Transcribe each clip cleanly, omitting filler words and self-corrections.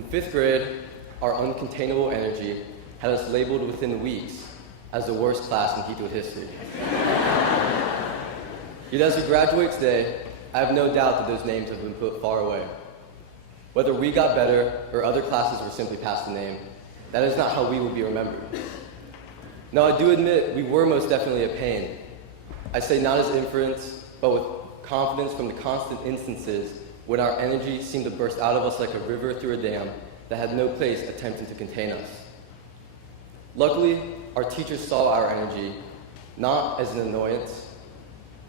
In 5th grade, our uncontainable energy had us labeled within weeks as the worst class in Heathwood history. Yet as we graduate today, I have no doubt that those names have been put far away. Whether we got better or other classes were simply passed the name, that is not how we will be remembered. Now, I do admit we were most definitely a pain. I say not as inference, but with confidence from the constant instances when our energy seemed to burst out of us like a river through a dam that had no place attempting to contain us. Luckily, our teachers saw our energy not as an annoyance,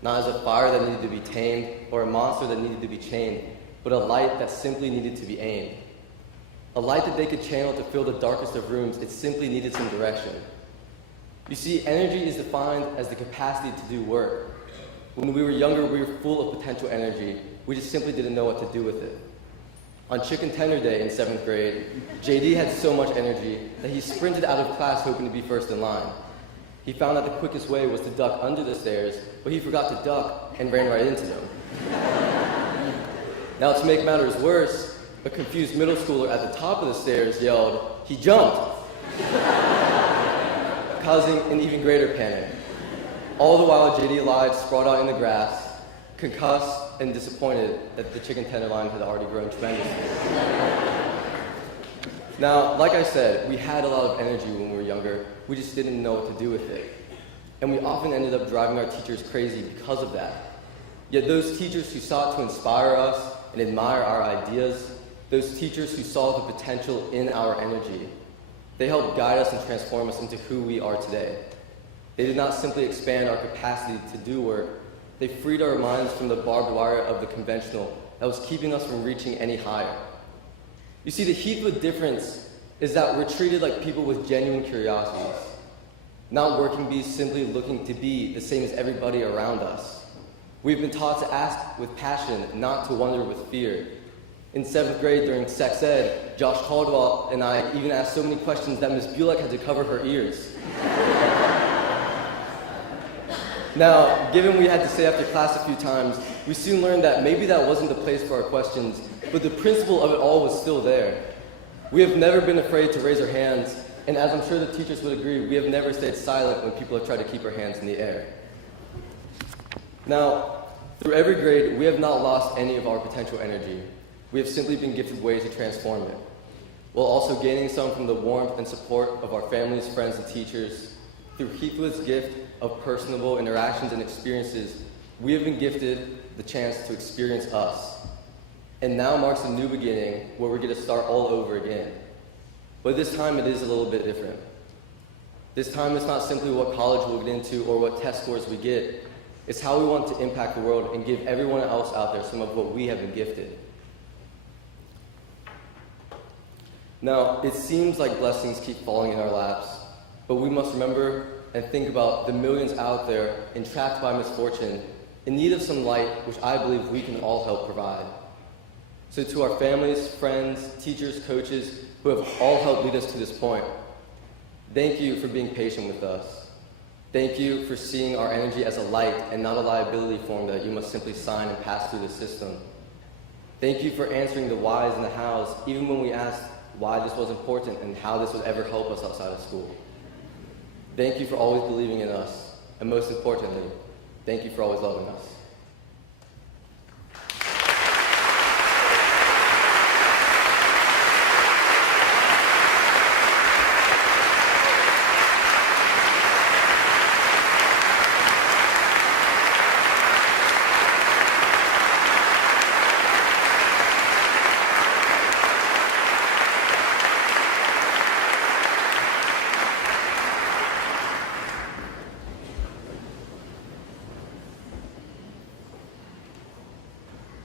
not as a fire that needed to be tamed or a monster that needed to be chained, but a light that simply needed to be aimed. A light that they could channel to fill the darkest of rooms. It simply needed some direction. You see, energy is defined as the capacity to do work. When we were younger, we were full of potential energy. We just simply didn't know what to do with it. On Chicken Tender Day in 7th grade, JD had so much energy that he sprinted out of class hoping to be first in line. He found that the quickest way was to duck under the stairs, but he forgot to duck and ran right into them. Now, to make matters worse, a confused middle schooler at the top of the stairs yelled, "He jumped!" causing an even greater panic. All the while, JD lied sprawled out in the grass, concussed and disappointed that the chicken tender line had already grown tremendously. Now, like I said, we had a lot of energy when we were younger. We just didn't know what to do with it. And we often ended up driving our teachers crazy because of that. Yet those teachers who sought to inspire us and admire our ideas, those teachers who saw the potential in our energy, they helped guide us and transform us into who we are today. They did not simply expand our capacity to do work, they freed our minds from the barbed wire of the conventional that was keeping us from reaching any higher. You see, the Heathwood difference is that we're treated like people with genuine curiosities, not working bees simply looking to be the same as everybody around us. We've been taught to ask with passion, not to wonder with fear. In 7th grade during sex ed, Josh Caldwell and I even asked so many questions that Ms. Bulek had to cover her ears. Now, given we had to stay after class a few times, we soon learned that maybe that wasn't the place for our questions, but the principle of it all was still there. We have never been afraid to raise our hands, and as I'm sure the teachers would agree, we have never stayed silent when people have tried to keep our hands in the air. Now, through every grade, we have not lost any of our potential energy. We have simply been gifted ways to transform it, while also gaining some from the warmth and support of our families, friends, and teachers. Through Heathwood's gift of personable interactions and experiences, we have been gifted the chance to experience us. And now marks a new beginning where we get to start all over again. But this time it is a little bit different. This time it's not simply what college we'll get into or what test scores we get. It's how we want to impact the world and give everyone else out there some of what we have been gifted. Now, it seems like blessings keep falling in our laps, but we must remember and think about the millions out there entrapped by misfortune, in need of some light, which I believe we can all help provide. So to our families, friends, teachers, coaches, who have all helped lead us to this point, thank you for being patient with us. Thank you for seeing our energy as a light and not a liability form that you must simply sign and pass through the system. Thank you for answering the whys and the hows, even when we asked why this was important and how this would ever help us outside of school. Thank you for always believing in us, and most importantly, thank you for always loving us.